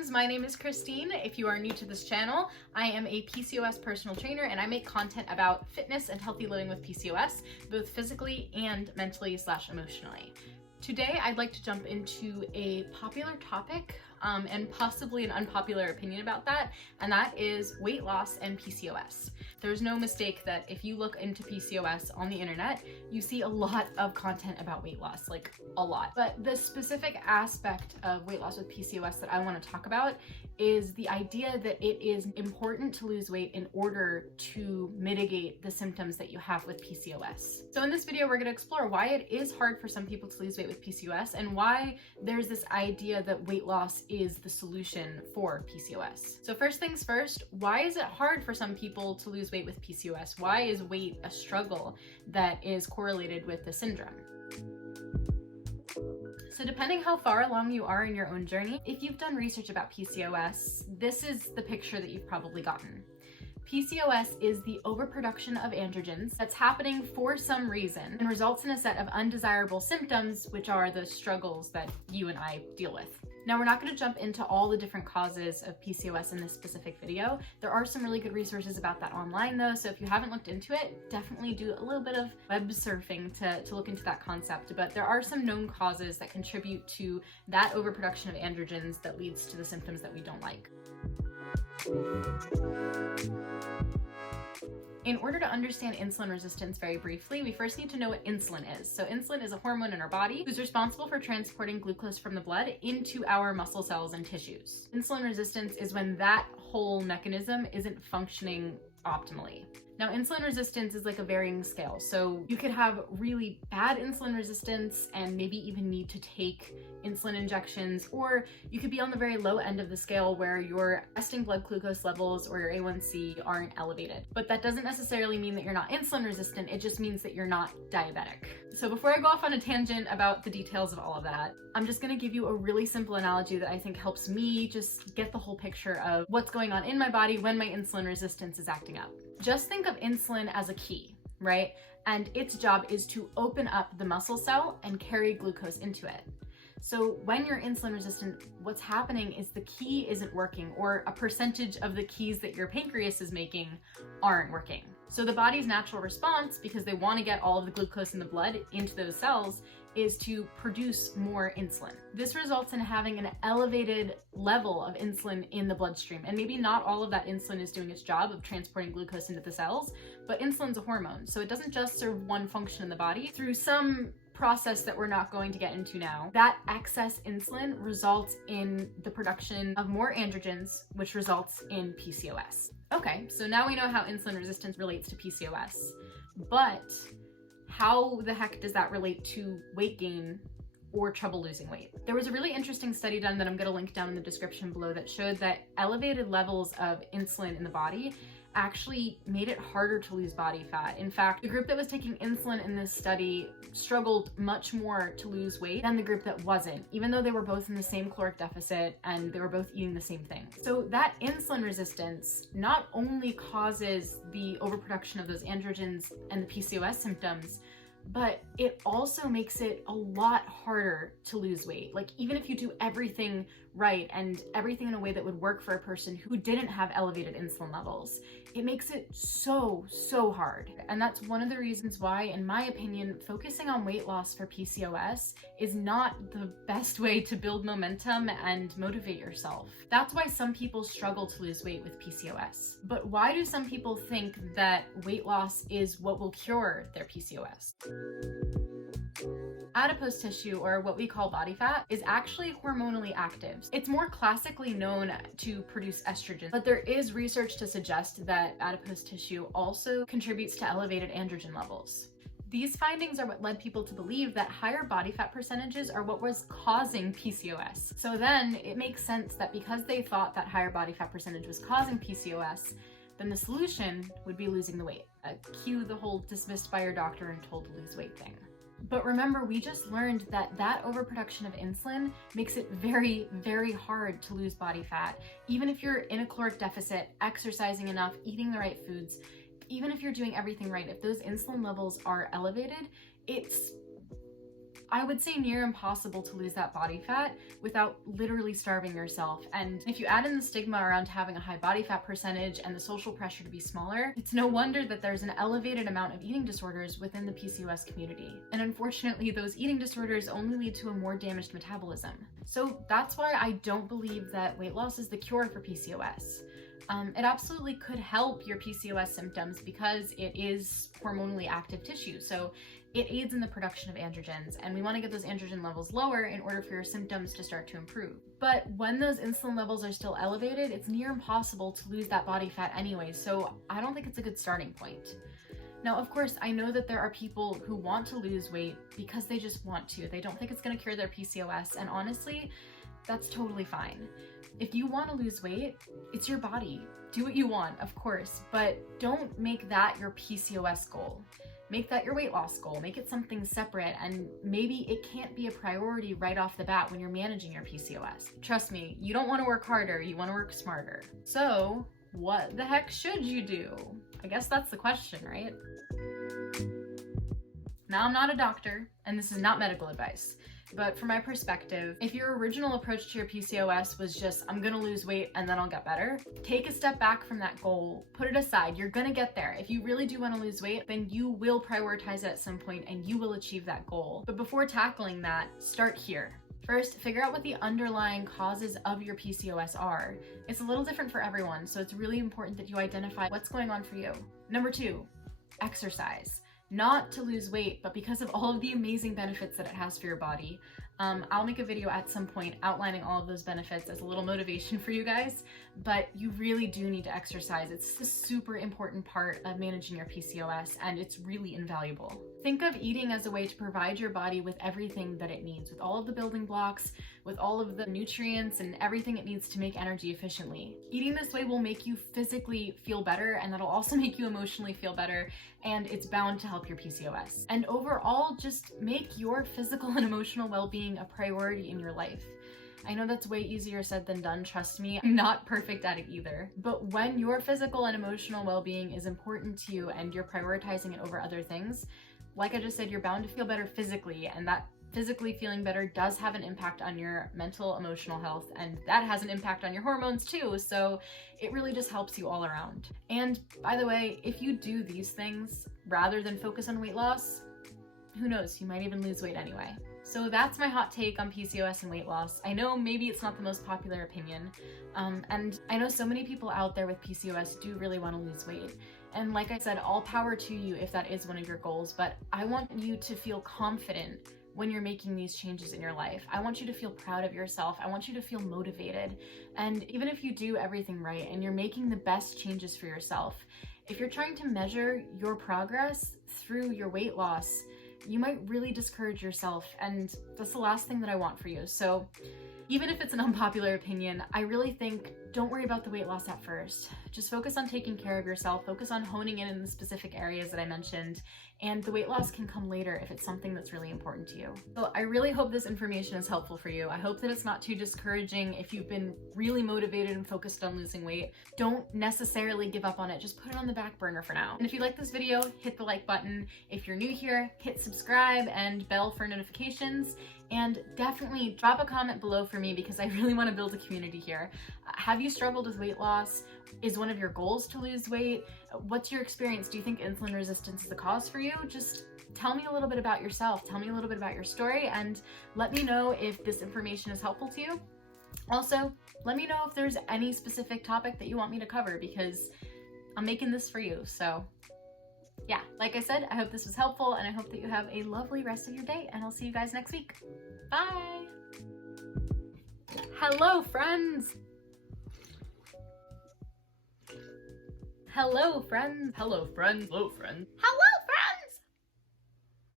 friends, my name is Christine. If you are new to this channel, I am a PCOS personal trainer and I make content about fitness and healthy living with PCOS, both physically and mentally/emotionally. Today, I'd like to jump into a popular topic and possibly an unpopular opinion about that, and that is weight loss and PCOS. There's no mistake that if you look into PCOS on the internet, you see a lot of content about weight loss, like a lot. But the specific aspect of weight loss with PCOS that I want to talk about is the idea that it is important to lose weight in order to mitigate the symptoms that you have with PCOS. So in this video, we're going to explore why it is hard for some people to lose weight with PCOS and why there's this idea that weight loss is the solution for PCOS. So first things first, why is it hard for some people to lose weight with PCOS? Why is weight a struggle that is correlated with the syndrome? So depending how far along you are in your own journey, if you've done research about PCOS, this is the picture that you've probably gotten. PCOS is the overproduction of androgens that's happening for some reason and results in a set of undesirable symptoms, which are the struggles that you and I deal with. Now, we're not going to jump into all the different causes of PCOS in this specific video. There are some really good resources about that online though, so if you haven't looked into it, definitely do a little bit of web surfing to look into that concept. But there are some known causes that contribute to that overproduction of androgens that leads to the symptoms that we don't like. In order to understand insulin resistance very briefly, we first need to know what insulin is. So insulin is a hormone in our body who's responsible for transporting glucose from the blood into our muscle cells and tissues. Insulin resistance is when that whole mechanism isn't functioning optimally. Now, insulin resistance is like a varying scale. So you could have really bad insulin resistance and maybe even need to take insulin injections, or you could be on the very low end of the scale where your resting blood glucose levels or your A1C aren't elevated. But that doesn't necessarily mean that you're not insulin resistant. It just means that you're not diabetic. So before I go off on a tangent about the details of all of that, I'm just going to give you a really simple analogy that I think helps me just get the whole picture of what's going on in my body when my insulin resistance is acting up. Just think of insulin as a key, right? And its job is to open up the muscle cell and carry glucose into it. So when you're insulin resistant, what's happening is the key isn't working, or a percentage of the keys that your pancreas is making aren't working. So the body's natural response, because they want to get all of the glucose in the blood into those cells, is to produce more insulin. This results in having an elevated level of insulin in the bloodstream. And maybe not all of that insulin is doing its job of transporting glucose into the cells, but insulin's a hormone. So it doesn't just serve one function in the body. Through some process that we're not going to get into now, that excess insulin results in the production of more androgens, which results in PCOS. Okay, so now we know how insulin resistance relates to PCOS, but how the heck does that relate to weight gain or trouble losing weight? There was a really interesting study done that I'm going to link down in the description below that showed that elevated levels of insulin in the body actually made it harder to lose body fat. In fact, the group that was taking insulin in this study struggled much more to lose weight than the group that wasn't, even though they were both in the same caloric deficit and they were both eating the same thing. So that insulin resistance not only causes the overproduction of those androgens and the PCOS symptoms, but it also makes it a lot harder to lose weight. Like, even if you do everything right and everything in a way that would work for a person who didn't have elevated insulin levels, it makes it so hard. And that's one of the reasons why, in my opinion, focusing on weight loss for PCOS is not the best way to build momentum and motivate yourself. That's why some people struggle to lose weight with PCOS. But why do some people think that weight loss is what will cure their PCOS? Adipose tissue, or what we call body fat, is actually hormonally active. It's more classically known to produce estrogen, but there is research to suggest that adipose tissue also contributes to elevated androgen levels. These findings are what led people to believe that higher body fat percentages are what was causing PCOS. So then it makes sense that because they thought that higher body fat percentage was causing PCOS, then the solution would be losing the weight. Cue the whole dismissed by your doctor and told to lose weight thing. But remember, we just learned that that overproduction of insulin makes it very hard to lose body fat. Even if you're in a caloric deficit, exercising enough, eating the right foods, even if you're doing everything right, if those insulin levels are elevated, it's I would say near impossible to lose that body fat without literally starving yourself. And if you add in the stigma around having a high body fat percentage and the social pressure to be smaller, it's no wonder that there's an elevated amount of eating disorders within the PCOS community. And unfortunately, those eating disorders only lead to a more damaged metabolism. So that's why I don't believe that weight loss is the cure for PCOS. It absolutely could help your PCOS symptoms because it is hormonally active tissue. So it aids in the production of androgens, and we want to get those androgen levels lower in order for your symptoms to start to improve. But when those insulin levels are still elevated, it's near impossible to lose that body fat anyway, so I don't think it's a good starting point. Now, of course, I know that there are people who want to lose weight because they just want to. They don't think it's going to cure their PCOS, and honestly, that's totally fine. If you want to lose weight, it's your body. Do what you want, of course, but don't make that your PCOS goal. Make that your weight loss goal. Make it something separate, and maybe it can't be a priority right off the bat when you're managing your PCOS. Trust me, you don't want to work harder, you want to work smarter. So, what the heck should you do? I guess that's the question, right? Now, I'm not a doctor, and this is not medical advice. But from my perspective, if your original approach to your PCOS was just, I'm gonna lose weight and then I'll get better, take a step back from that goal, put it aside, you're gonna get there. If you really do wanna lose weight, then you will prioritize it at some point and you will achieve that goal. But before tackling that, start here. First, figure out what the underlying causes of your PCOS are. It's a little different for everyone, so it's really important that you identify what's going on for you. Number 2, exercise. Not to lose weight, but because of all of the amazing benefits that it has for your body. I'll make a video at some point outlining all of those benefits as a little motivation for you guys, but you really do need to exercise. It's a super important part of managing your PCOS, and it's really invaluable. Think of eating as a way to provide your body with everything that it needs, with all of the building blocks, with all of the nutrients and everything it needs to make energy efficiently. Eating this way will make you physically feel better, and that'll also make you emotionally feel better, and it's bound to help your PCOS. And overall, just make your physical and emotional well-being a priority in your life. I know that's way easier said than done, trust me. I'm not perfect at it either. But when your physical and emotional well-being is important to you and you're prioritizing it over other things, like I just said, you're bound to feel better physically, and that physically feeling better does have an impact on your mental, emotional health, and that has an impact on your hormones too, so it really just helps you all around. And by the way, if you do these things rather than focus on weight loss, who knows, you might even lose weight anyway. So that's my hot take on PCOS and weight loss. I know maybe it's not the most popular opinion, and I know so many people out there with PCOS do really want to lose weight. And like I said, all power to you if that is one of your goals, but I want you to feel confident when you're making these changes in your life. I want you to feel proud of yourself. I want you to feel motivated. And even if you do everything right and you're making the best changes for yourself, if you're trying to measure your progress through your weight loss, you might really discourage yourself, and that's the last thing that I want for you. So even if it's an unpopular opinion, I really think don't worry about the weight loss at first. Just focus on taking care of yourself, focus on honing in the specific areas that I mentioned, and the weight loss can come later if it's something that's really important to you. So I really hope this information is helpful for you. I hope that it's not too discouraging if you've been really motivated and focused on losing weight. Don't necessarily give up on it, just put it on the back burner for now. And if you like this video, hit the like button. If you're new here, hit subscribe and bell for notifications. And definitely drop a comment below for me because I really want to build a community here. Have you struggled with weight loss? Is one of your goals to lose weight? What's your experience? Do you think insulin resistance is the cause for you? Just tell me a little bit about yourself. Tell me a little bit about your story and let me know if this information is helpful to you. Also, let me know if there's any specific topic that you want me to cover because I'm making this for you. So yeah, like I said, I hope this was helpful and I hope that you have a lovely rest of your day, and I'll see you guys next week. Bye! Hello, friends! Hello, friends! Hello, friends! Hello, friends! Hello!